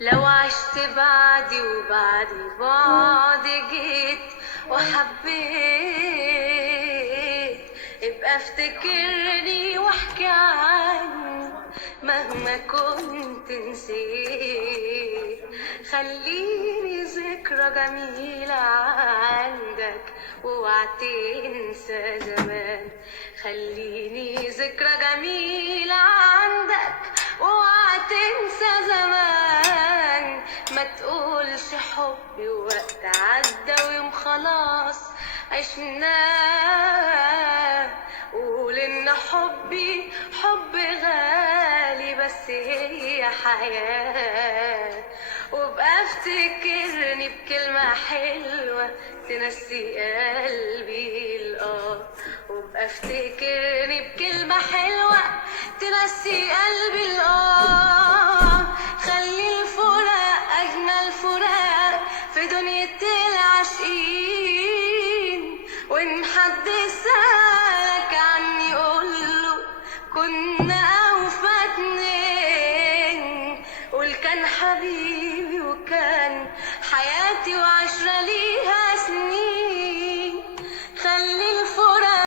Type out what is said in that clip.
لو عشت بعدي وبعد البعد جيت وحبيت، ابقى افتكرني واحكي عني مهما كنت نسيت. خليني ذكرى جميلة عندك واوعى تنسى زمان. خليني ذكرى جميلة عندك واوعى تنسى زمان. ما تقولش حبي وقت عدى ويوم خلاص عشناه. قول ان حبي حب غالي بس هي حياة. وابقى افتكرني بكلمة حلوة تنسي قلبي الآه. وابقى افتكرني بكلمة حلوة تنسي قلبي الآه. خلي الفراق أجمل فراق في دنيا العاشقين. وإن حد سألك عني قوله كنا أوفى اتنين. قول كان حبيبي وكان حياتي وعشرة